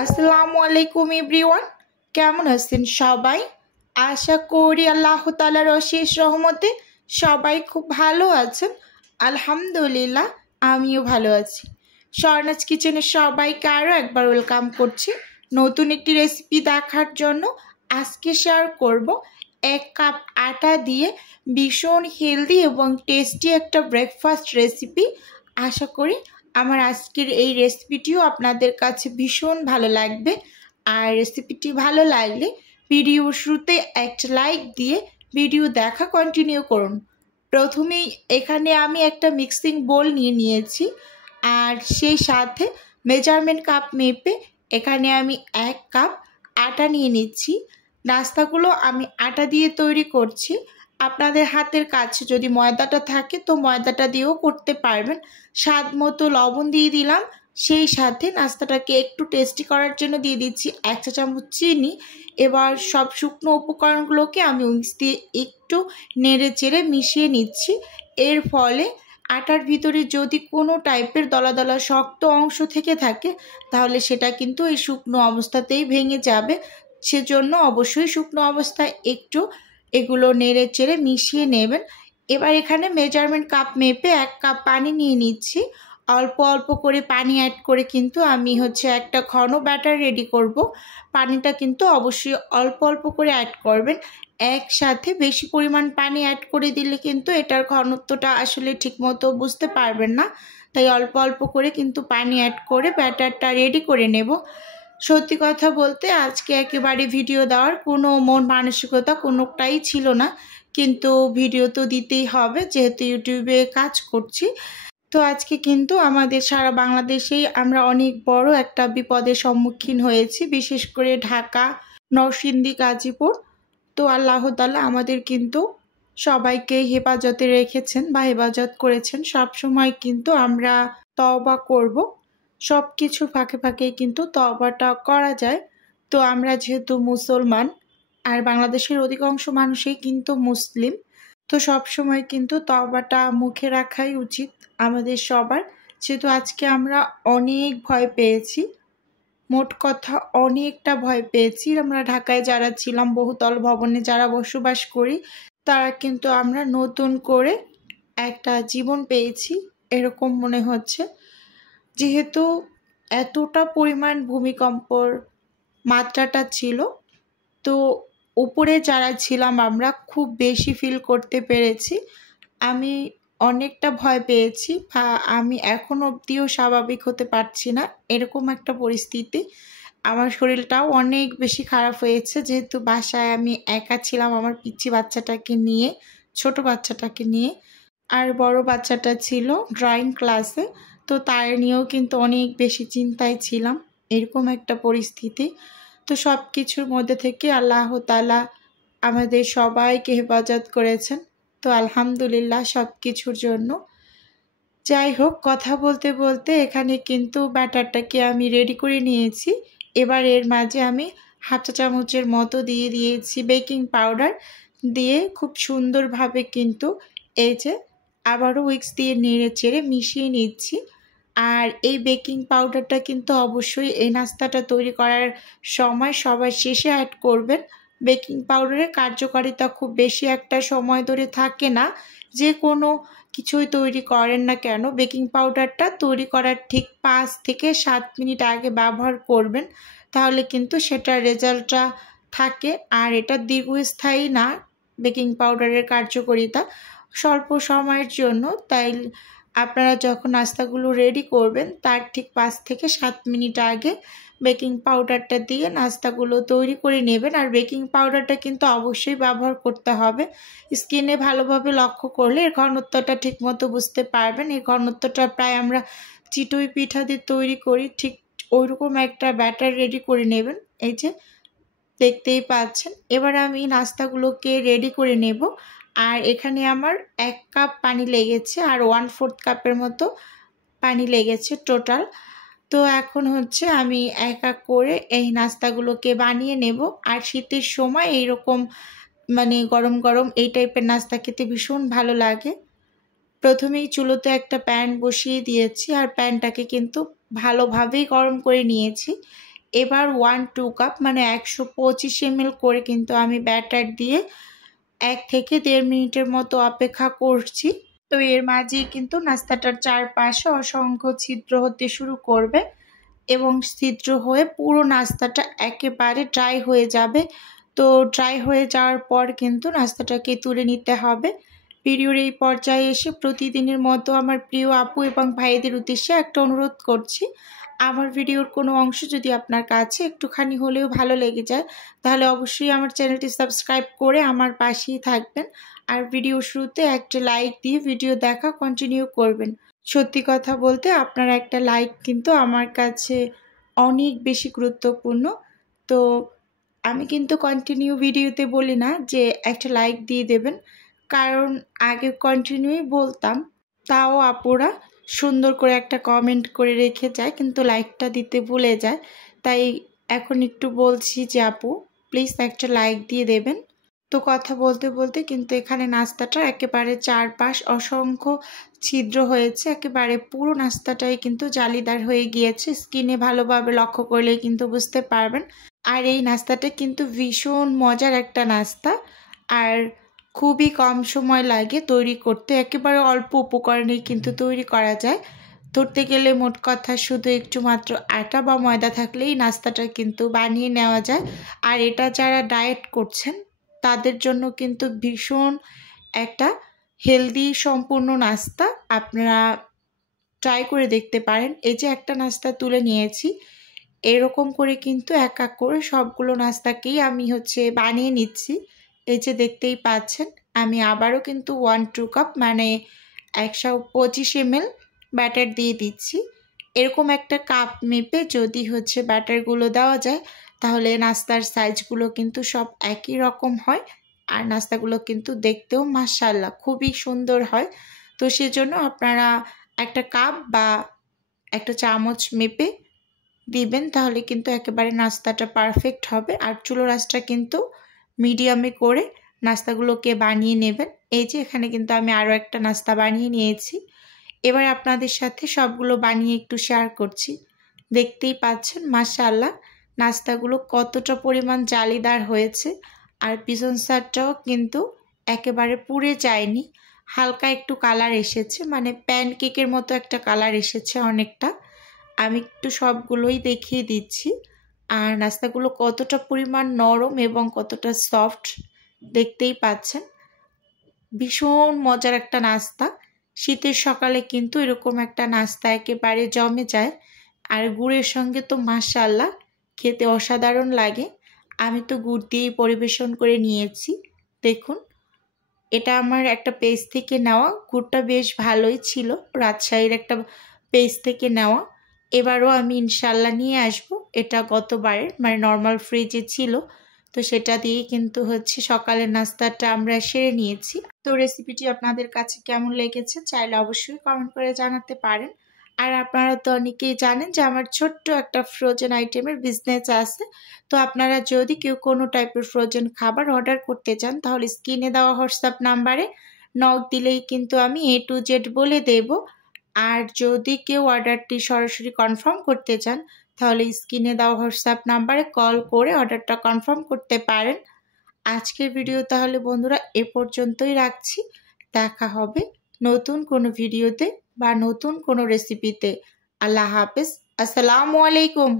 আসসালামু আলাইকুম এভরিওয়ান, কেমন আছেন সবাই? আশা করি আল্লাহ তাআলার অশেষ রহমতে সবাই খুব ভালো আছেন। আলহামদুলিল্লাহ, আমিও ভালো আছি। স্বর্ণাজ কিচেনে সবাইকে আরও একবার ওয়েলকাম করছি নতুন একটি রেসিপি দেখার জন্য। আজকে শেয়ার করব 1 কাপ আটা দিয়ে ভীষণ হেলদি এবং টেস্টি একটা ব্রেকফাস্ট রেসিপি। আশা করি আমার আজকের এই রেসিপিটিও আপনাদের কাছে ভীষণ ভালো লাগবে। আর রেসিপিটি ভালো লাগলে ভিডিও শুরুতে একটা লাইক দিয়ে ভিডিও দেখা কন্টিনিউ করুন। প্রথমেই এখানে আমি একটা মিক্সিং বোল নিয়েছি, আর সেই সাথে মেজারমেন্ট কাপ মেপে এখানে আমি 1 কাপ আটা নিয়ে নিচ্ছি। নাস্তাগুলো আমি আটা দিয়ে তৈরি করছি। আপনাদের হাতের কাছে যদি ময়দাটা থাকে তো ময়দাটা দিয়েও করতে পারবেন। স্বাদ মতো লবণ দিয়ে দিলাম, সেই সাথে নাস্তাটাকে একটু টেস্টি করার জন্য দিয়ে দিচ্ছি 1 চা চামচ চিনি। এবার সব শুকনো উপকরণগুলোকে আমি উইক্স দিয়ে একটু নেড়ে চেড়ে মিশিয়ে নিচ্ছি। এর ফলে আটার ভিতরে যদি কোনো টাইপের দলা দলা শক্ত অংশ থেকে থাকে তাহলে সেটা কিন্তু এই শুকনো অবস্থাতেই ভেঙে যাবে। সেজন্য অবশ্যই শুকনো অবস্থায় একটু এগুলো নেড়ে চেড়ে মিশিয়ে নেবেন। এবার এখানে মেজারমেন্ট কাপ মেপে 1 কাপ পানি নিয়ে নিচ্ছি। অল্প অল্প করে পানি অ্যাড করে কিন্তু আমি একটা ঘন ব্যাটার রেডি করব। পানিটা কিন্তু অবশ্যই অল্প অল্প করে অ্যাড করবেন। একসাথে বেশি পরিমাণ পানি অ্যাড করে দিলে কিন্তু এটার ঘনত্বটা আসলে ঠিকমতো বুঝতে পারবেন না। তাই অল্প অল্প করে কিন্তু পানি অ্যাড করে ব্যাটারটা রেডি করে নেব। সত্যি কথা বলতে আজকে একেবারে ভিডিও দেওয়ার কোনো মন মানসিকতা কোনোটাই ছিল না, কিন্তু ভিডিও তো দিতেই হবে যেহেতু ইউটিউবে কাজ করছি। তো আজকে কিন্তু আমাদের সারা বাংলাদেশেই আমরা অনেক বড় একটা বিপদের সম্মুখীন হয়েছি, বিশেষ করে ঢাকা, নরসিংদী, গাজীপুর। তো আল্লাহ তাআলা আমাদের কিন্তু সবাইকে হেফাজতে রেখেছেন বা হেফাজত করেছেন। সব সময় কিন্তু আমরা তওবা করব, সব কিছু ফাঁকে ফাঁকে কিন্তু তওবাটা করা যায়। তো আমরা যেহেতু মুসলমান আর বাংলাদেশের অধিকাংশ মানুষই কিন্তু মুসলিম, তো সব সময় কিন্তু তওবাটা মুখে রাখাই উচিত আমাদের সবার। যেহেতু আজকে আমরা অনেক ভয় পেয়েছি, মোট কথা অনেকটা ভয় পেয়েছি। আমরা ঢাকায় যারা ছিলাম, বহুতল ভবনে যারা বসবাস করি, তারা কিন্তু আমরা নতুন করে একটা জীবন পেয়েছি এরকম মনে হচ্ছে। যেহেতু এতটা পরিমাণ ভূমিকম্পর মাত্রাটা ছিল, তো উপরে যারা ছিলাম আমরা খুব বেশি ফিল করতে পেরেছি। আমি অনেকটা ভয় পেয়েছি, আমি এখন অবধিও স্বাভাবিক হতে পারছি না, এরকম একটা পরিস্থিতি। আমার শরীরটাও অনেক বেশি খারাপ হয়েছে, যেহেতু বাসায় আমি একা ছিলাম আমার পিচ্চি বাচ্চাটাকে নিয়ে, ছোট বাচ্চাটাকে নিয়ে। আর বড় বাচ্চাটা ছিল ড্রয়িং ক্লাসে, তো তার নিয়েও কিন্তু অনেক বেশি চিন্তায় ছিলাম। এরকম একটা পরিস্থিতি। তো সব কিছুর মধ্যে থেকে আল্লাহ তাআলা আমাদের সবাইকে হেফাজত করেছেন। তো আলহামদুলিল্লাহ সব কিছুর জন্য। যাই হোক, কথা বলতে বলতে এখানে কিন্তু ব্যাটারটাকে আমি রেডি করে নিয়েছি। এবার এর মাঝে আমি 1/2 চা চামচের মতো দিয়ে দিয়েছি বেকিং পাউডার, দিয়ে খুব সুন্দরভাবে কিন্তু এই যে আবারও উইক্স দিয়ে নেড়ে চেড়ে মিশিয়ে নিচ্ছি। আর এই বেকিং পাউডারটা কিন্তু অবশ্যই এই নাস্তাটা তৈরি করার সময় সবার শেষে অ্যাড করবেন। বেকিং পাউডারের কার্যকারিতা খুব বেশি একটা সময় ধরে থাকে না। যে কোনো কিছুই তৈরি করেন না কেন, বেকিং পাউডারটা তৈরি করার ঠিক 5 থেকে 7 মিনিট আগে ব্যবহার করবেন, তাহলে কিন্তু সেটার রেজাল্টটা থাকে। আর এটা দীর্ঘস্থায়ী না, বেকিং পাউডারের কার্যকারিতা স্বল্প সময়ের জন্য। তাই আপনারা যখন নাস্তাগুলো রেডি করবেন তার ঠিক 5 থেকে 7 মিনিট আগে বেকিং পাউডারটা দিয়ে নাস্তাগুলো তৈরি করে নেবেন। আর বেকিং পাউডারটা কিন্তু অবশ্যই ব্যবহার করতে হবে। স্কিনে ভালোভাবে লক্ষ্য করলে এর ঘনত্বটা ঠিকমতো বুঝতে পারবেন। এই ঘনত্বটা প্রায় আমরা চিতই পিঠা দিয়ে তৈরি করি, ঠিক ওইরকম একটা ব্যাটার রেডি করে নেবেন। এই যে দেখতেই পাচ্ছেন। এবার আমি নাস্তাগুলোকে রেডি করে নেব। আর এখানে আমার 1 কাপ পানি লেগেছে আর 1/4 কাপের মতো পানি লেগেছে টোটাল। তো এখন আমি এক এক করে এই নাস্তাগুলোকে বানিয়ে নেব। আর শীতের সময় এইরকম গরম গরম এই টাইপের নাস্তা খেতে ভীষণ ভালো লাগে। প্রথমেই চুলোতে একটা প্যান বসিয়ে দিয়েছি আর প্যানটাকে কিন্তু ভালোভাবেই গরম করে নিয়েছি। এবার 1-2 কাপ মানে 125 ml করে কিন্তু আমি ব্যাটার দিয়ে 1 থেকে 1.5 মিনিটের মতো অপেক্ষা করছি। তো এর মাঝেই কিন্তু নাস্তাটার চারপাশে অসংখ্য ছিদ্র হতে শুরু করবে এবং ছিদ্র হয়ে পুরো নাস্তাটা একেবারে ড্রাই হয়ে যাবে। তো ড্রাই হয়ে যাওয়ার পর কিন্তু নাস্তাটাকে তুলে নিতে হবে। ভিডিওর এই পর্যায়ে এসে প্রতিদিনের মতো আমার প্রিয় আপু এবং ভাইদের উদ্দেশ্যে একটা অনুরোধ করছি, আমার ভিডিওর কোনো অংশ যদি আপনার কাছে একটুখানি হলেও ভালো লেগে যায় তাহলে অবশ্যই আমার চ্যানেলটি সাবস্ক্রাইব করে আমার পাশেই থাকবেন আর ভিডিও শুরুতে একটা লাইক দিয়ে ভিডিও দেখা কন্টিনিউ করবেন। সত্যি কথা বলতে আপনার একটা লাইক কিন্তু আমার কাছে অনেক বেশি গুরুত্বপূর্ণ। তো আমি কিন্তু কন্টিনিউ ভিডিওতে বলি না যে একটা লাইক দিয়ে দেবেন, কারণ আগে কন্টিনিউই বলতাম, তাও আপুরা সুন্দর করে একটা কমেন্ট করে রেখে যায় কিন্তু লাইকটা দিতে ভুলে যায়। তাই এখন একটু বলছি যে আপু প্লিজ একটা লাইক দিয়ে দেবেন। তো কথা বলতে বলতে কিন্তু এখানে নাস্তাটা একেবারে চারপাশ অসংখ্য ছিদ্র হয়েছে, একেবারে পুরো নাস্তাটাই কিন্তু জালিদার হয়ে গিয়েছে। স্কিনে ভালোভাবে লক্ষ্য করলেই কিন্তু বুঝতে পারবেন। আর এই নাস্তাটা কিন্তু ভীষণ মজার একটা নাস্তা আর খুবই কম সময় লাগে তৈরি করতে, একেবারে অল্প উপকরণেই কিন্তু তৈরি করা যায়। ধরতে গেলে মোট কথা শুধু একটু মাত্র আটা বা ময়দা থাকলেই নাস্তাটা কিন্তু বানিয়ে নেওয়া যায়। আর এটা যারা ডায়েট করছেন তাদের জন্য কিন্তু ভীষণ একটা হেলদি সম্পূর্ণ নাস্তা, আপনারা ট্রাই করে দেখতে পারেন। এই যে একটা নাস্তা তুলে নিয়েছি, এরকম করে কিন্তু এক এক করে সবগুলো নাস্তাকেই আমি বানিয়ে নিচ্ছি। এই যে দেখতেই পাচ্ছেন আমি আবারও কিন্তু 1-2 কাপ মানে 125 ml ব্যাটার দিয়ে দিচ্ছি। এরকম একটা কাপ মেপে যদি ব্যাটারগুলো দেওয়া যায় তাহলে নাস্তার সাইজগুলো কিন্তু সব একই রকম হয় আর নাস্তাগুলো কিন্তু দেখতেও মাশাআল্লাহ খুবই সুন্দর হয়। তো সেজন্য আপনারা একটা কাপ বা একটা চামচ মেপে দিবেন, তাহলে কিন্তু একেবারে নাস্তাটা পারফেক্ট হবে। আর চুলোর আঁচটা কিন্তু মিডিয়ামে করে নাস্তাগুলোকে বানিয়ে নেবেন। এই যে এখানে কিন্তু আমি আরও একটা নাস্তা বানিয়ে নিয়েছি। এবার আপনাদের সাথে সবগুলো বানিয়ে একটু শেয়ার করছি। দেখতেই পাচ্ছেন মাশাআল্লাহ নাস্তাগুলো কতটা পরিমাণ জালিদার হয়েছে আর পিছন সাইডটাও কিন্তু একেবারে পুড়ে যায়নি, হালকা একটু কালার এসেছে, মানে প্যানকেকের মতো একটা কালার এসেছে অনেকটা। আমি একটু সবগুলোই দেখিয়ে দিচ্ছি। আর নাস্তাগুলো কতটা পরিমাণ নরম এবং কতটা সফট দেখতেই পাচ্ছেন। ভীষণ মজার একটা নাস্তা, শীতের সকালে কিন্তু এরকম একটা নাস্তা একেবারে জমে যায় আর গুড়ের সঙ্গে তো মাশাআল্লাহ খেতে অসাধারণ লাগে। আমি তো গুড় দিয়েই পরিবেশন করে নিয়েছি। দেখুন এটা আমার একটা পেজ থেকে নেওয়া, গুড়টা বেশ ভালোই ছিল, রাজশাহীর একটা পেজ থেকে নেওয়া। এবারও আমি ইনশাল্লাহ নিয়ে আসব, এটা গতবারের মানে নর্মাল ফ্রিজে ছিল, তো সেটা দিয়ে কিন্তু সকালের নাস্তাটা আমরা সেরে নিয়েছি। তো রেসিপিটি আপনাদের কাছে কেমন লেগেছে চাইলে অবশ্যই কমেন্ট করে জানাতে পারেন। আর আপনারা তো অনেকেই জানেন যে আমার ছোট্ট একটা ফ্রোজেন আইটেমের বিজনেস আছে। তো আপনারা যদি কেউ কোনো টাইপের ফ্রোজেন খাবার অর্ডার করতে চান তাহলে স্ক্রিনে দেওয়া হোয়াটসঅ্যাপ নাম্বারে নক দিলেই কিন্তু আমি A to Z বলে দেব। আর যদি কেউ অর্ডারটি সরাসরি কনফার্ম করতে চান তাহলে স্ক্রিনে দেওয়া হোয়াটসঅ্যাপ নাম্বারে কল করে অর্ডারটা কনফার্ম করতে পারেন। আজকের ভিডিও তাহলে বন্ধুরা এ পর্যন্তই রাখছি। দেখা হবে নতুন কোনো ভিডিওতে বা নতুন কোনো রেসিপিতে। আল্লাহ হাফেজ, আসসালামু আলাইকুম।